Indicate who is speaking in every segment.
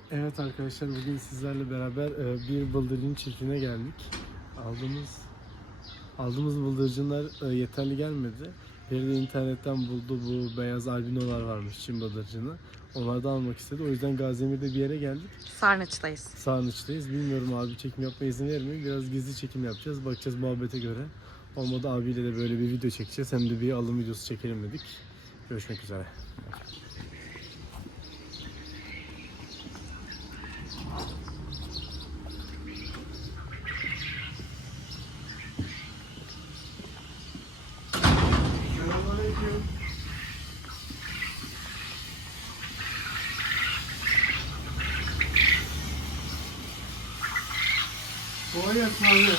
Speaker 1: Evet arkadaşlar, bugün sizlerle beraber bir bıldırcın çiftliğine geldik. Aldığımız bıldırcınlar yeterli gelmedi. Bir de internetten buldu, bu beyaz albinolar varmış, Çin bıldırcını. Onlardan almak istedi. O yüzden Gaziemir'de bir yere geldik. Sarnıç'tayız. Bilmiyorum abi çekim yapmaya izin verir mi? Biraz gizli çekim yapacağız. Bakacağız muhabbete göre. Olmadı abiyle de böyle bir video çekeceğiz. Hem de bir alım videosu çekelim dedik. Görüşmek üzere. Kolay gelsin abi.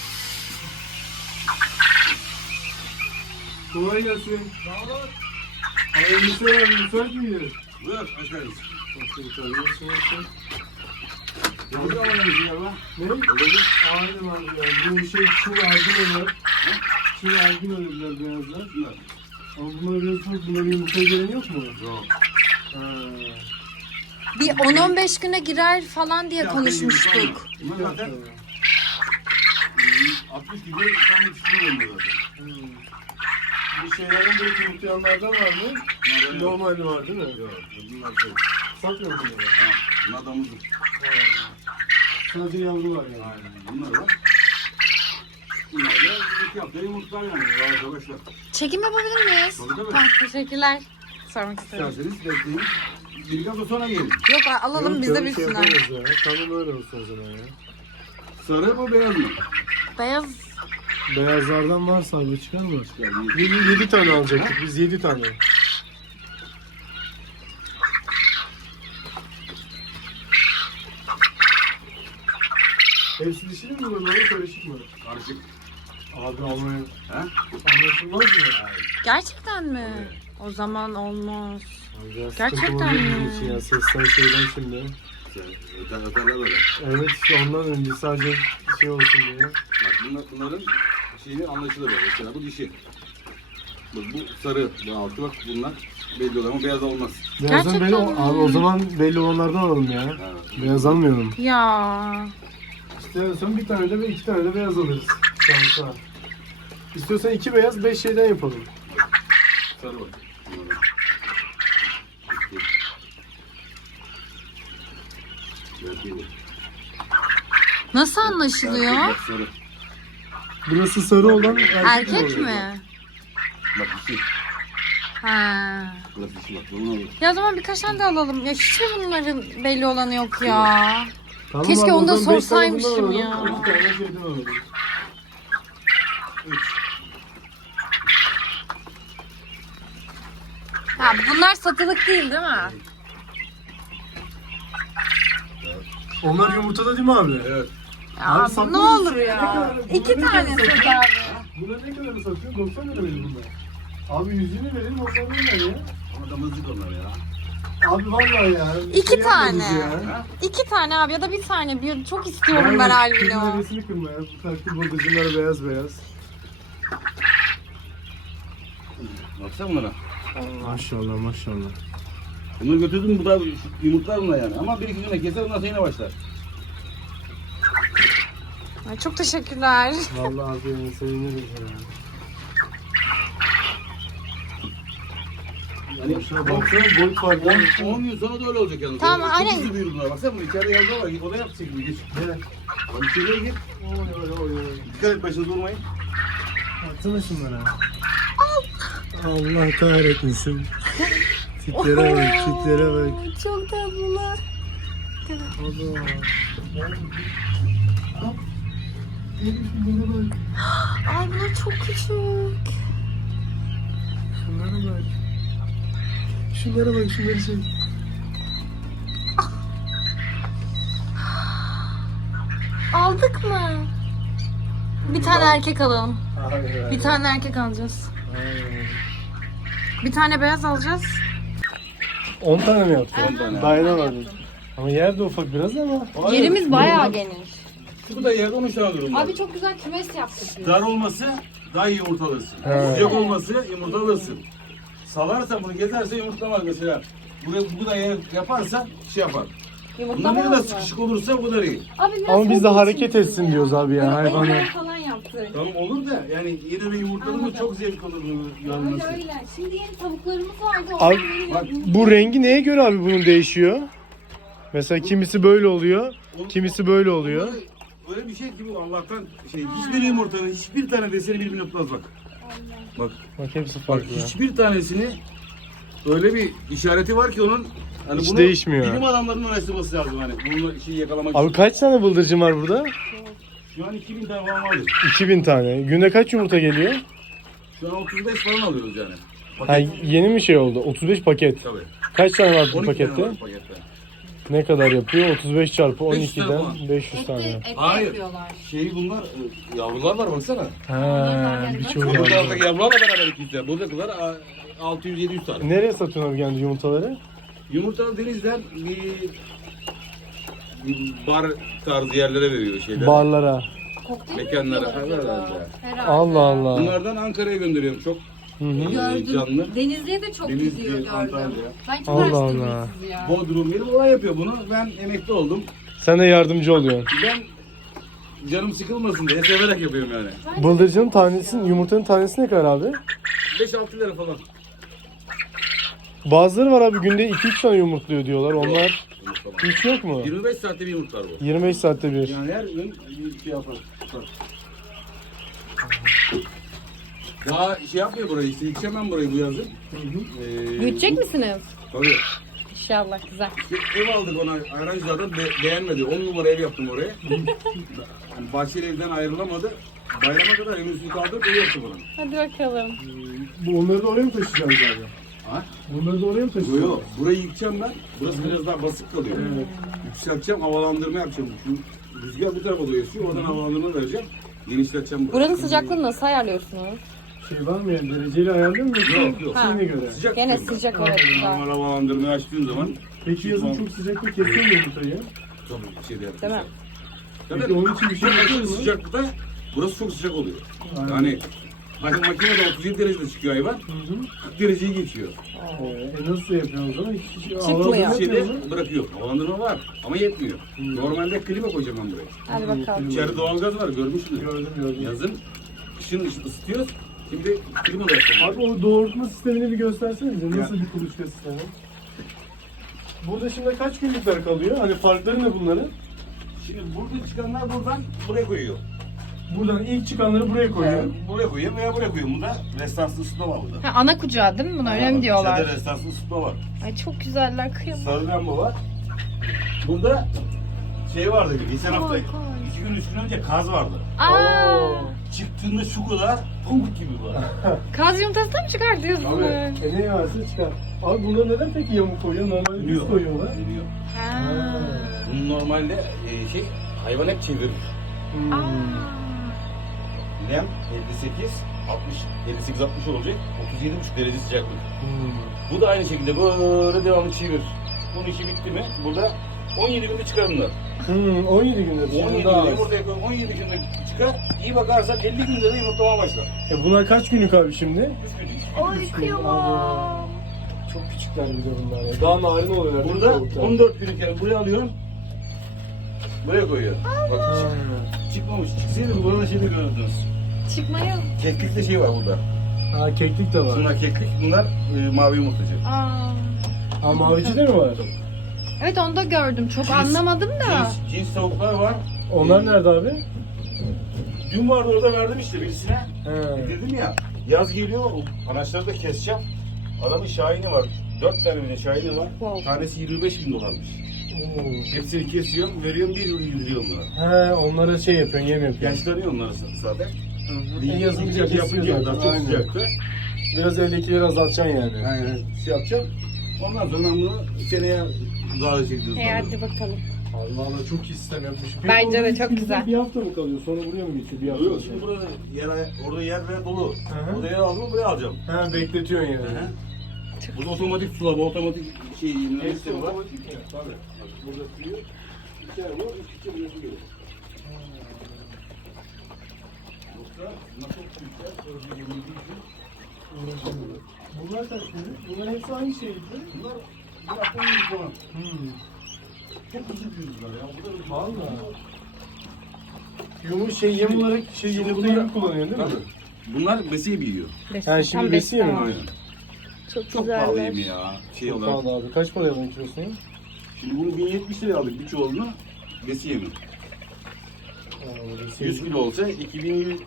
Speaker 1: Kolay gelsin. Sağ olun. Hayırlı işler, müsait miyiz?
Speaker 2: Buyur, hoş geldiniz.
Speaker 1: Hoş bulduk abi. Nasılsın?
Speaker 2: Yolcu alamayız galiba.
Speaker 1: Ne? Aynen abi ya. Bu şey Çin albinolar. Çin albino dediler beyazlar.
Speaker 2: Şunlar.
Speaker 1: Ama bunlar biliyorsunuz, bunların yumurtaya gelen yok mu?
Speaker 2: Yok.
Speaker 3: Bir 10-15 güne girer falan diye konuşmuştuk.
Speaker 2: Bunlar zaten 60 gibi tam yetiştiriyor zaten.
Speaker 1: Bu şeylerin de yumurtlayanlardan var mı?
Speaker 2: Bunlar yok.
Speaker 1: Normali var değil mi?
Speaker 2: Yok. Bunlar şey.
Speaker 1: Satmıyor mu bunları?
Speaker 2: Ha, bunlar damızlık.
Speaker 1: Sadece yavru var yani.
Speaker 2: Aynen. Bunlar var. Bunlar da 2 haftaya yumurtlar yani. Yavaş yavaş var.
Speaker 3: Çekim yapabilir miyiz?
Speaker 2: Tabii tabii.
Speaker 3: Tamam, teşekkürler. Sormak istedim.
Speaker 2: İsterseniz bekleyin. Bir hafta sonra gelin.
Speaker 3: Yok, alalım
Speaker 1: Yok,
Speaker 3: biz de
Speaker 1: tabii
Speaker 3: bilsinler.
Speaker 1: yaparız ya. Tamam, öyle olsun o zaman ya.
Speaker 2: Sarı mı beyaz mı?
Speaker 3: Beyaz.
Speaker 1: Beyazlardan varsa abi çıkar mı?
Speaker 2: Yani
Speaker 1: 7 tane alacaktık biz, 7 tane. Hepsi dişili mi bunlar, karışık mı?
Speaker 2: karışık.
Speaker 1: Abi almaya
Speaker 2: He?
Speaker 1: anlaşılmaz mı?
Speaker 3: Gerçekten mi? O zaman olmaz.
Speaker 1: Abi biraz
Speaker 3: Gerçekten
Speaker 1: sıkıntı olacak
Speaker 3: mi?
Speaker 1: bizim için ya, sesten şeyden şimdi.
Speaker 2: Öterler böyle.
Speaker 1: Evet işte ondan önce sadece şey olsun diye.
Speaker 2: Bak bunların şeyini anlaşılır böyle. Mesela bu dişi. Bak bu sarı, bu altı bak bunlar belli olur ama beyaz olmaz.
Speaker 1: Beyazdan
Speaker 3: Gerçekten
Speaker 1: belli,
Speaker 3: mi?
Speaker 1: abi o zaman belli olanlardan alalım ya.
Speaker 2: Ha.
Speaker 1: Beyaz almayalım.
Speaker 3: Ya.
Speaker 1: İstiyorsan bir tane de ve 2 tane de beyaz alırız. Şansa. İstiyorsan 2 beyaz, 5 şeyden yapalım.
Speaker 2: Sarı bak.
Speaker 3: Nasıl anlaşılıyor?
Speaker 2: Bak sarı.
Speaker 1: Burası sarı olan
Speaker 3: Erkek
Speaker 1: oluyor.
Speaker 3: mi?
Speaker 2: Bak dişi.
Speaker 3: Ha.
Speaker 2: Burası dişi bak. Bunu alır.
Speaker 3: Ya o zaman birkaç tane de alalım. Ya hiç mi bunların belli olanı yok ya?
Speaker 1: Tamam
Speaker 3: Keşke
Speaker 1: abi,
Speaker 3: onu da
Speaker 1: o zaman 5 tane
Speaker 3: sorsaymışım
Speaker 1: bundan
Speaker 3: ya.
Speaker 1: alalım, 2 tane şeyden alalım. 3.
Speaker 3: Ha, bunlar satılık değil mi?
Speaker 1: Onlar yumurtada değil mi abi?
Speaker 2: Evet.
Speaker 3: Ya
Speaker 1: Abi
Speaker 3: abi,
Speaker 1: satma
Speaker 3: ne
Speaker 1: bir
Speaker 3: olur
Speaker 1: şey. Ne
Speaker 3: ya.
Speaker 1: kadar-
Speaker 3: 2
Speaker 1: bunları
Speaker 3: tane
Speaker 1: ne kadar
Speaker 3: sat abi.
Speaker 1: Buna ne kadar satıyor? 90 lira verir bunlar. Abi 100'ünü verelim, ondan ver ya.
Speaker 2: Ama damızlık onlar ya.
Speaker 1: Abi vallahi ya.
Speaker 3: 2
Speaker 1: şey
Speaker 3: tane.
Speaker 1: yapıyoruz ya.
Speaker 3: 2 tane abi ya da bir tane. Bir, çok istiyorum ben
Speaker 1: Kızın
Speaker 3: albino.
Speaker 1: hevesini kırma ya. Bu farklı bıldırcınlar beyaz beyaz.
Speaker 2: Baksana bunlara.
Speaker 1: Maşallah maşallah.
Speaker 2: Bunları götürdüm bu da yumurtlar bunlar yani. Ama bir iki güne keser ondan sonra yine başlar.
Speaker 3: Ay, çok teşekkürler.
Speaker 1: Vallahi abi yani seviniriz ya.
Speaker 2: Yani
Speaker 1: Şuna baksana, boyut farkı.
Speaker 2: 10 gün sonra da öyle olacak yalnız.
Speaker 3: Tamam,
Speaker 2: Çok
Speaker 3: aynen.
Speaker 2: hızlı büyür bunlar. Baksana bunun içeride yazılar var. Git odaya yap çekimi geç.
Speaker 1: Evet.
Speaker 2: Bak içeriye gir.
Speaker 1: Oy oy oy oy.
Speaker 2: Dikkat et başınızda durmayın.
Speaker 1: Baksana şunlara. Allah kahretmesin. Tiplere bak, tiplere bak.
Speaker 3: Çok tatlılar.
Speaker 1: Allah. Şunlara bak.
Speaker 3: Ay bunlar çok küçük.
Speaker 1: Şunlara bak. Şunlara bak, şunları çek.
Speaker 3: Aldık mı? Bir tane erkek alalım.
Speaker 1: Hayır.
Speaker 3: Bir tane erkek alacağız.
Speaker 1: Hayır.
Speaker 3: Bir tane beyaz alacağız.
Speaker 1: 10 tane mi yaptın?
Speaker 2: 10 tane.
Speaker 1: Daire var. Ama yer de ufak biraz ama.
Speaker 3: Yerimiz bayağı geniş.
Speaker 2: Bu da yerde 13 tane durum var.
Speaker 3: Abi çok güzel kümes yaptık biz.
Speaker 2: Dar olması daha iyi yumurta alırsın.
Speaker 1: He.
Speaker 2: Sıcak olması yumurta alırsın. Salarsan bunu gezerse yumurtlamaz mesela. Bu da yer yaparsan şey yapar. Bunlar ne kadar sıkışık olursa o kadar iyi.
Speaker 3: Abi biraz
Speaker 1: Ama biz de
Speaker 3: soğuk
Speaker 1: hareket
Speaker 3: için
Speaker 1: etsin
Speaker 3: ya.
Speaker 1: diyoruz abi ya hayvanlar.
Speaker 3: Hayvanlar falan yaptık.
Speaker 2: Tamam olur da yani yine de yumurtladı mı çok zevk alır bunu
Speaker 3: Öyle
Speaker 2: yanması.
Speaker 3: öyle. Şimdi yeni tavuklarımız vardı.
Speaker 1: Abi,
Speaker 2: Bak
Speaker 1: Bu rengi neye göre abi bunun değişiyor? Mesela kimisi böyle oluyor, kimisi böyle oluyor.
Speaker 2: Öyle bir şey ki bu Allah'tan hiçbir yumurtanın hiçbir tane deseni birbirine tutmaz bak. Bak.
Speaker 1: Bak hepsi
Speaker 2: Bak
Speaker 1: farklı.
Speaker 2: hiçbir tanesini öyle bir işareti var ki onun hani
Speaker 1: Hiç
Speaker 2: bunu
Speaker 1: değişmiyor.
Speaker 2: bilim adamlarının araştırması lazım hani bunu şeyi yakalamak
Speaker 1: Abi
Speaker 2: için.
Speaker 1: kaç tane bıldırcın var burada?
Speaker 2: Şu an 2000 tane falan vardır.
Speaker 1: 2000 tane. Günde kaç yumurta geliyor?
Speaker 2: Şu an 35 falan alıyoruz yani.
Speaker 1: Ha,
Speaker 2: Paket.
Speaker 1: yeni mi şey oldu? 35 paket.
Speaker 2: Tabii.
Speaker 1: Kaç tane var bu
Speaker 2: 12
Speaker 1: pakette?
Speaker 2: tane var pakette.
Speaker 1: Ne kadar yapıyor? 35 çarpı
Speaker 2: 500 tane
Speaker 1: 12'den
Speaker 2: falan.
Speaker 1: 500 tane.
Speaker 3: Etli
Speaker 2: Hayır.
Speaker 3: yapıyorlar.
Speaker 2: Bunlar yavrular var baksana.
Speaker 1: Ha, birçoğu
Speaker 2: Bu
Speaker 1: var.
Speaker 2: taraftaki yavrularla beraber 200 tane. Buradakiler 600-700 tane.
Speaker 1: Nereye satıyorsun abi kendi yumurtaları?
Speaker 2: Yumurtalı denizden bir bar tarzı yerlere veriyor şeyler.
Speaker 1: Barlara.
Speaker 3: Kokteyl mi
Speaker 2: Mekanlara,
Speaker 3: yapıyorlar acaba?
Speaker 2: herhalde.
Speaker 3: Herhalde.
Speaker 1: Allah Allah.
Speaker 2: Bunlardan Ankara'ya gönderiyorum çok.
Speaker 1: Hı hı.
Speaker 3: Gördüm.
Speaker 2: Canlı.
Speaker 3: Denizli'ye de çok
Speaker 2: Denizli,
Speaker 3: gidiyor gördüm.
Speaker 2: Antalya.
Speaker 3: Ben çok
Speaker 1: Allah
Speaker 3: araştırdım
Speaker 1: Allah.
Speaker 3: sizi ya.
Speaker 2: Bodrum benim olay yapıyor bunu. Ben emekli oldum.
Speaker 1: Sen de yardımcı oluyorsun.
Speaker 2: Ben canım sıkılmasın diye severek yapıyorum yani.
Speaker 1: Bıldırcının tanesi, yumurtanın tanesi ne kadar abi?
Speaker 2: 5-6 lira falan.
Speaker 1: Bazıları var abi günde 2-3 tane yumurtluyor diyorlar. Onlar
Speaker 2: Yumurta.
Speaker 1: hiç yok mu?
Speaker 2: 25 saatte bir yumurtlar bu.
Speaker 1: 25 saatte bir.
Speaker 2: Yani her gün bir şey yapar. tutar. Daha şey yapmıyor burayı işte yıkacağım burayı bu yazın.
Speaker 3: Büyütecek misiniz?
Speaker 2: Tabii.
Speaker 3: İnşallah güzel.
Speaker 2: İşte ev aldık ona Ayrancılar'dan beğenmedi. 10 numara ev yaptım oraya. Yani bahçeli evden ayrılamadı. Bayrama kadar önümüzü kaldırıp ev yaptı bana.
Speaker 3: Hadi bakalım.
Speaker 1: Bu onları da oraya mı taşıyacağız abi?
Speaker 2: Ha?
Speaker 1: Bunları da oraya mı
Speaker 2: Yok yok. Burayı yıkacağım ben. Burası biraz daha basık kalıyor. Yükselteceğim, havalandırma yapacağım. Şu rüzgar bu tarafa doğru esiyor. Oradan havalandırma vereceğim. Genişleteceğim burayı.
Speaker 3: Buranın sıcaklığını nasıl ayarlıyorsunuz?
Speaker 1: Şey var mı yani dereceli ayarlıyor mu?
Speaker 2: Yok yok.
Speaker 3: Ha.
Speaker 1: Şeyine göre.
Speaker 2: Sıcak
Speaker 3: Gene
Speaker 2: tutuyorum ben.
Speaker 3: sıcak evet güzel.
Speaker 2: Normal havalandırmayı açtığın zaman
Speaker 1: Peki yazın çok sıcakta kesiyor mu yumurtayı?
Speaker 2: tabii bir şey de yapacağız.
Speaker 3: Değil mi?
Speaker 1: Peki onun için bir şey yapıyor mu?
Speaker 2: Sıcaklıkta burası çok sıcak oluyor.
Speaker 1: Aynen.
Speaker 2: Yani makinede 37 derecede çıkıyor hayvan. 40 dereceyi geçiyor.
Speaker 1: Nasıl yapıyorsun o zaman? Hiç
Speaker 3: Çıkmıyor.
Speaker 1: havalandırma
Speaker 2: Bir şey de
Speaker 1: yapmıyor mu?
Speaker 2: bırakıyor. Havalandırma var ama yetmiyor. Normalde klima koyacağım ben buraya.
Speaker 3: Hadi bakalım.
Speaker 2: İçeride doğalgaz var görmüşsünüz.
Speaker 1: Gördüm.
Speaker 2: Yazın kışın ısıtıyoruz. Şimdi klima da yapalım.
Speaker 1: Abi o doğurtma sistemini bir göstersene bize. Nasıl bir kuluçka sistemi? Burada şimdi kaç günlükler kalıyor? Hani farkları ne bunların?
Speaker 2: Şimdi burada çıkanlar buradan buraya koyuyor.
Speaker 1: Buradan ilk çıkanları buraya koyuyor.
Speaker 2: Buraya koyuyor veya buraya koyuyor. Bunda restanslı ısıtma var burada.
Speaker 3: Ha, ana kucağı değil mi? Buna öyle mi diyorlar?
Speaker 2: İçeride restanslı ısıtma var.
Speaker 3: Ay çok güzeller kıyamam.
Speaker 2: Sarı lamba var. Burada şey vardı geçen hafta
Speaker 3: Koy,
Speaker 2: 2 gün 3 gün önce kaz vardı.
Speaker 3: Aa,
Speaker 2: Çıktığında şu kadar pamuk gibi var.
Speaker 3: kaz yumurtası da mı çıkartıyorsunuz?
Speaker 1: Ne varsa çıkar. Abi bunlar neden peki yamuk koyuyor? Normalde düz
Speaker 2: Dönüyor.
Speaker 1: koyuyorlar.
Speaker 2: Dönüyor.
Speaker 3: Ha.
Speaker 2: Bunun normalde hayvan hep çevirir.
Speaker 3: Aa.
Speaker 2: Nem 58, 58-60 olacak. 37,5 derece sıcaklık. Bu da aynı şekilde böyle devamlı çevirir. Bunun işi bitti mi? Burada 17 günde çıkarımlar.
Speaker 1: 17 günde.
Speaker 2: 17 günde yumurtaya koyup 17 günde çıkar. İyi bakarsan 50 günde de yumurtlamaya başlar.
Speaker 1: Bunlar kaç günlük abi şimdi?
Speaker 2: 3 günlük.
Speaker 3: Ay kıyamam.
Speaker 1: Çok küçükler bir de bunlar ya. Daha narin oluyorlar. değil mi
Speaker 2: Burada
Speaker 1: tavuklar?
Speaker 2: 14 günlük yani buraya alıyorum. Buraya koyuyorum. Bak çıkmamış. Çıksaydı buranın şeyini görürdünüz.
Speaker 3: Çıkmayın.
Speaker 2: Keklikte şey var burada.
Speaker 1: Ha keklik de var.
Speaker 2: Bunlar keklik, bunlar mavi yumurtacı.
Speaker 3: Aa.
Speaker 1: Ha mavici de mi var?
Speaker 3: Evet onu da gördüm. Çok anlamadım da.
Speaker 2: Cins tavuklar var.
Speaker 1: Onlar nerede abi?
Speaker 2: Dün vardı orada verdim işte birisine.
Speaker 1: He.
Speaker 2: Dedim ya yaz geliyor anaçları da keseceğim. Adamın şahini var. 4 tane bile şahini var.
Speaker 3: Wow.
Speaker 2: Tanesi 25 bin dolarmış. Hepsini kesiyorum, veriyorum, bir ürün indiriyorum onlara.
Speaker 1: He onlara şey yapıyorsun, yem yapıyorsun.
Speaker 2: Gençleniyor onlara zaten.
Speaker 1: Yazın
Speaker 2: Sıcak yapınca
Speaker 1: zaten,
Speaker 2: çok
Speaker 1: aynen.
Speaker 2: sıcaktı.
Speaker 1: Biraz evdekileri azaltacaksın yani.
Speaker 2: Aynen şey yapacağım. Ondan sonra ben bunu seneye daha da çekeceğiz.
Speaker 3: Hadi bakalım.
Speaker 1: Allah Allah çok iyi sistem yapmış. Peki
Speaker 3: Bence de
Speaker 1: orada
Speaker 3: çok
Speaker 1: bizde
Speaker 3: güzel.
Speaker 1: Bir hafta mı kalıyor? Sonra buraya mı geçiyor? Bir hafta
Speaker 2: Yok
Speaker 1: mı?
Speaker 2: şimdi burada orada yer ve dolu.
Speaker 1: Hı hı.
Speaker 2: Burada yer aldım buraya alacağım.
Speaker 1: He bekletiyorsun yani.
Speaker 2: Burada otomatik sulama, otomatik şey
Speaker 1: Hepsi
Speaker 2: sistemi var.
Speaker 1: otomatik mi?
Speaker 2: Tabii. Bak, burada suyu, içeri var, içeri burası geliyor. Yoksa nasıl büyükler, önce yemediği için
Speaker 1: Bunlar kaç günlük? Bunlar hepsi aynı şey mi?
Speaker 2: bunlar bir hafta yiyip falan. Çok küçük yumurtalar ya. Bu da
Speaker 1: Valla. Yem olarak yumurta yemi kullanıyorsun değil mi?
Speaker 2: Tabii. Bunlar besiye büyüyor.
Speaker 1: Yani şimdi besiye mi?
Speaker 2: Aynen. Çok pahalı yemi ya. Şey
Speaker 1: Çok
Speaker 2: olarak.
Speaker 1: pahalı abi. Kaç paraya alıyorsun kilosunu?
Speaker 2: Şimdi bunu 1070 liraya aldık bir çuvalını. Besiye mi? 100 kilo olsa 2140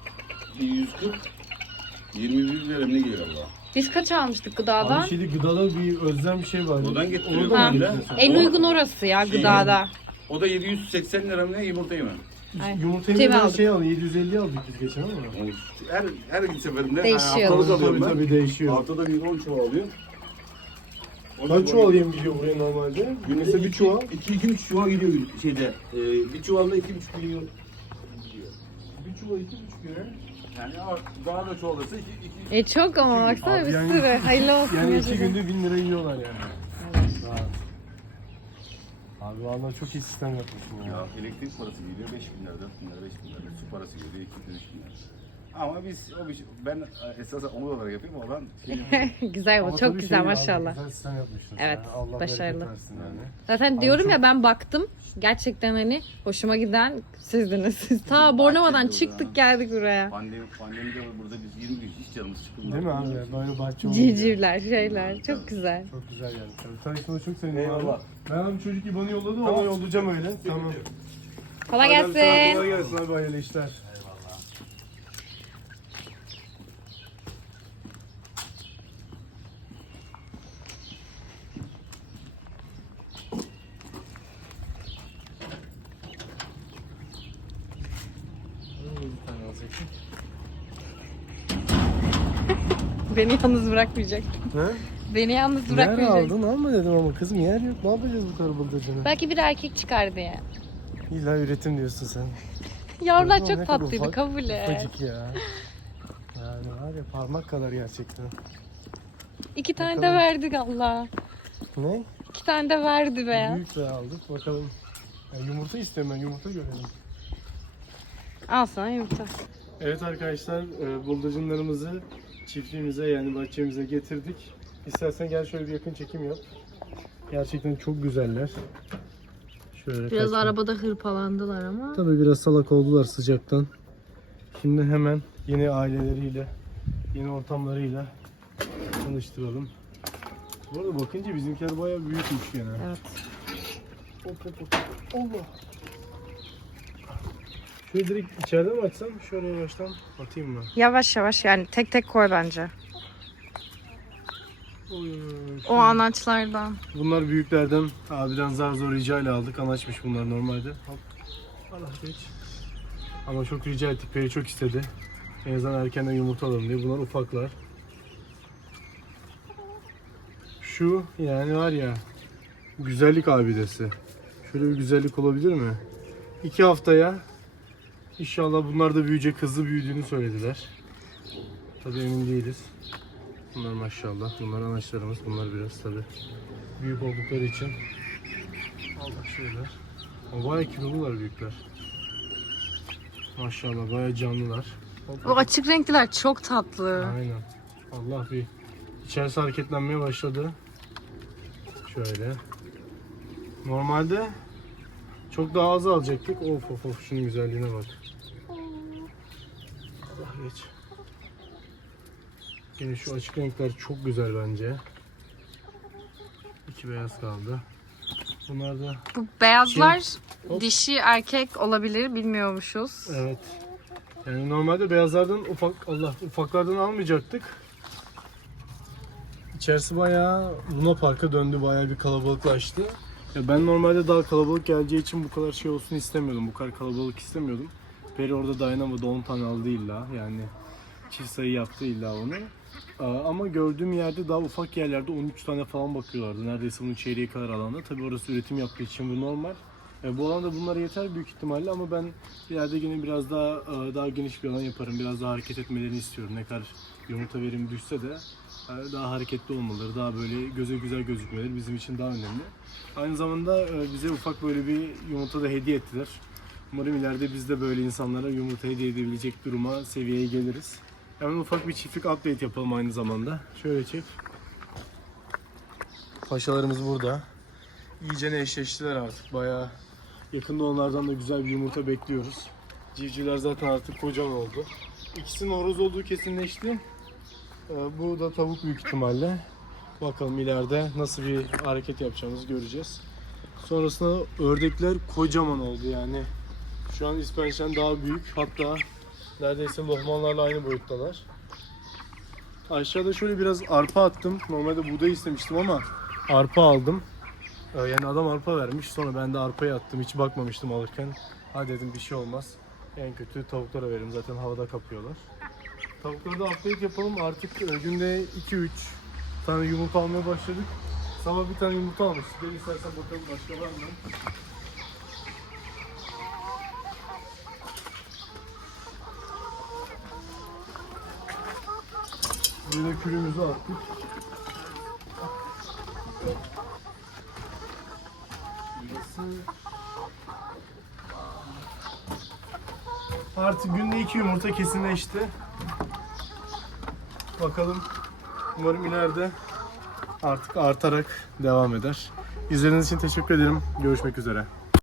Speaker 2: 21 lira mı ne geliyor Allah.
Speaker 3: Biz kaç almıştık gıdadan?
Speaker 1: Abi şimdi gıdada bir özlem bir şey var.
Speaker 2: Oradan getiriyorum.
Speaker 1: Oradan
Speaker 3: Ha,
Speaker 1: mı getiriyorsun?
Speaker 3: en uygun orası ya gıdada.
Speaker 2: O da 780 lira mı ne yumurta yemi.
Speaker 3: Ay.
Speaker 1: Yumurtayı
Speaker 3: Şey mi
Speaker 1: ben
Speaker 3: aldık?
Speaker 1: 750 aldık biz geçen ama.
Speaker 2: Her seferinde
Speaker 3: Değişiyor.
Speaker 2: haftalık alıyorum
Speaker 1: Tabii
Speaker 2: ben.
Speaker 1: tabii değişiyor.
Speaker 2: Haftada bir 10 çuval alıyor.
Speaker 1: Kaç çuval yem gidiyor buraya normalde? Mesela bir çuval.
Speaker 2: 2-3 çuval gidiyor şeyde. Bir çuvalla 2,5 kilo gidiyor.
Speaker 1: Bir çuval 2,5 kilo.
Speaker 2: Yani daha da çoğalırsa 2
Speaker 3: Çok ama baksana
Speaker 1: Abi
Speaker 3: bir
Speaker 1: yani-
Speaker 3: sürü. Hayırlı olsun.
Speaker 1: Yani 2
Speaker 3: gerçekten.
Speaker 1: günde 1000 lira yiyorlar yani. Rahat. Abi vallahi çok iyi sistem yapmışsın ya.
Speaker 2: Ya elektrik parası geliyor 5 bin lira, 4 bin lira, 5 bin lira. Su parası geliyor 2 bin, 3 bin lira. Ama ben esasen onu olarak yapıyorum. Oradan
Speaker 3: Güzel bu.
Speaker 1: Ama
Speaker 3: Çok
Speaker 1: tabii
Speaker 3: güzel
Speaker 1: abi,
Speaker 3: maşallah.
Speaker 1: Güzel sistem yapmışsın.
Speaker 3: Evet,
Speaker 1: Yani. Allah
Speaker 3: başarılı.
Speaker 1: bereket versin yani.
Speaker 3: Zaten
Speaker 1: Abi
Speaker 3: diyorum
Speaker 1: çok-
Speaker 3: ya ben baktım. Gerçekten hani hoşuma giden sizdiniz. Siz ta Bornova'dan
Speaker 2: Bahçeli
Speaker 3: çıktık
Speaker 2: orada.
Speaker 3: geldik buraya.
Speaker 2: pandemide burada biz 20 gün hiç canımız sıkılmadı.
Speaker 1: Değil mi abi? Böyle bahçe olunca.
Speaker 3: Civcivler, şeyler. Çok güzel.
Speaker 1: Çok güzel yani. Tanıştığına çok sevindim
Speaker 2: Eyvallah.
Speaker 1: abi. Ben abi çocuk İban'ı yolladı,
Speaker 2: Tamam.
Speaker 1: ona yollayacağım öyle. Tamam.
Speaker 3: Kolay
Speaker 1: Hadi abi, sana
Speaker 3: gelsin.
Speaker 1: Kolay gelsin abi, hayırlı işler.
Speaker 3: Beni yalnız bırakmayacak.
Speaker 1: He?
Speaker 3: Beni yalnız
Speaker 1: Nerede
Speaker 3: bırakmayacak.
Speaker 1: aldın? Alma dedim ama kızım yer yok. Ne yapacağız bu kadar bıldırcını?
Speaker 3: Belki bir erkek çıkar diye.
Speaker 1: İlla üretim diyorsun sen.
Speaker 3: Yavrular
Speaker 1: Kızım, ne
Speaker 3: çok
Speaker 1: kadar
Speaker 3: tatlıydı,
Speaker 1: ufak,
Speaker 3: kabul et.
Speaker 1: Ufacık ya. Yani var ya parmak kadar gerçekten.
Speaker 3: 2 tane de
Speaker 1: Bakalım.
Speaker 3: verdik Allah.
Speaker 1: Ne?
Speaker 3: 2 tane de verdi be.
Speaker 1: Büyük de aldık. Bakalım. Ya yumurta istiyorum ben. Yumurta görelim.
Speaker 3: Al sana yumurta.
Speaker 1: Evet arkadaşlar, bıldırcınlarımızı çiftliğimize yani bahçemize getirdik. İstersen gel şöyle bir yakın çekim yap. Gerçekten çok güzeller. Şöyle
Speaker 3: Biraz
Speaker 1: kaçma.
Speaker 3: arabada hırpalandılar ama.
Speaker 1: Tabii biraz salak oldular sıcaktan. Şimdi hemen yeni aileleriyle, yeni ortamlarıyla tanıştıralım. Bu arada bakınca bizimkiler bayağı büyükmüş gene.
Speaker 3: Evet.
Speaker 1: Hop hop hop. Allah. Şöyle direkt içeride mi açsam? Şöyle yavaştan atayım mı?
Speaker 3: Yavaş yavaş yani tek tek koy bence.
Speaker 1: Oy,
Speaker 3: O anaçlardan.
Speaker 1: Bunlar büyüklerden abiden zar zor rica ile aldık. Anaçmış bunlar normalde. Hop. Allah geç. Ama çok rica ettik. Peri çok istedi. En azından erkenden yumurta alalım diye. Bunlar ufaklar. Şu yani var ya güzellik abidesi. Şöyle bir güzellik olabilir mi? 2 haftaya inşallah bunlar da büyüyecek. Hızlı büyüdüğünü söylediler. Tabii emin değiliz. Bunlar maşallah. Bunlar anaçlarımız. Bunlar biraz tabii büyük oldukları için aldık şeyler. Ama bayağı kilolular büyükler. Maşallah bayağı canlılar. Hop,
Speaker 3: O açık renkliler çok tatlı.
Speaker 1: aynen. Allah bir içerisi hareketlenmeye başladı. Şöyle. Normalde çok daha az alacaktık. Of of of şunun güzelliğine bak. Allah geç. Yine şu açık renkler çok güzel bence. 2 beyaz kaldı. Bunlar da
Speaker 3: Bu beyazlar
Speaker 1: Hop.
Speaker 3: dişi erkek olabilir bilmiyormuşuz.
Speaker 1: evet. Yani normalde beyazlardan ufaklardan almayacaktık. İçerisi bayağı Luna Park'a döndü, bayağı bir kalabalıklaştı. Ya ben normalde daha kalabalık geleceği için bu kadar şey olsun istemiyordum. Bu kadar kalabalık istemiyordum. Peri orada dayanamadı, 10 tane aldı illa. Yani çift sayı yaptı illa onu. Ama gördüğüm yerde daha ufak yerlerde 13 tane falan bakıyorlardı. Neredeyse bunun çeyreği kadar alanda. Tabii orası üretim yaptığı için bu normal. Bu alanda bunlara yeter büyük ihtimalle ama ben ileride yine biraz daha geniş bir alan yaparım. Biraz daha hareket etmelerini istiyorum. Ne kadar yumurta verimi düşse de daha hareketli olmaları, daha böyle göze güzel gözükmeleri bizim için daha önemli. Aynı zamanda bize ufak böyle bir yumurta da hediye ettiler. Umarım ileride biz de böyle insanlara yumurta hediye edebilecek duruma, seviyeye geliriz. Hemen ufak bir çiftlik update yapalım aynı zamanda. Şöyle çek. Paşalarımız burada. iyicene eşleştiler artık. Bayağı yakında onlardan da güzel bir yumurta bekliyoruz. Civcivler zaten artık kocaman oldu. İkisinin horoz olduğu kesinleşti. Bu da tavuk büyük ihtimalle. Bakalım ileride nasıl bir hareket yapacağımızı göreceğiz. Sonrasında ördekler kocaman oldu yani. Şu an İspenç'ten daha büyük. Hatta neredeyse lohmanlarla aynı boyuttalar. Aşağıda şöyle biraz arpa attım. Normalde buğday istemiştim ama arpa aldım. Yani adam arpa vermiş. Sonra ben de arpayı attım. Hiç bakmamıştım alırken. Ha dedim bir şey olmaz. En kötü tavuklara veririm. Zaten havada kapıyorlar. Tavukları da update yapalım. Artık günde 2-3 tane yumurta almaya başladık. Sabah bir tane yumurta almıştık. Gel istersen bakalım başka var mı? Böyle külümüzü attık. Artık günde 2 yumurta kesinleşti. Bakalım. Umarım ileride artık artarak devam eder. İzlediğiniz için teşekkür ederim. Görüşmek üzere.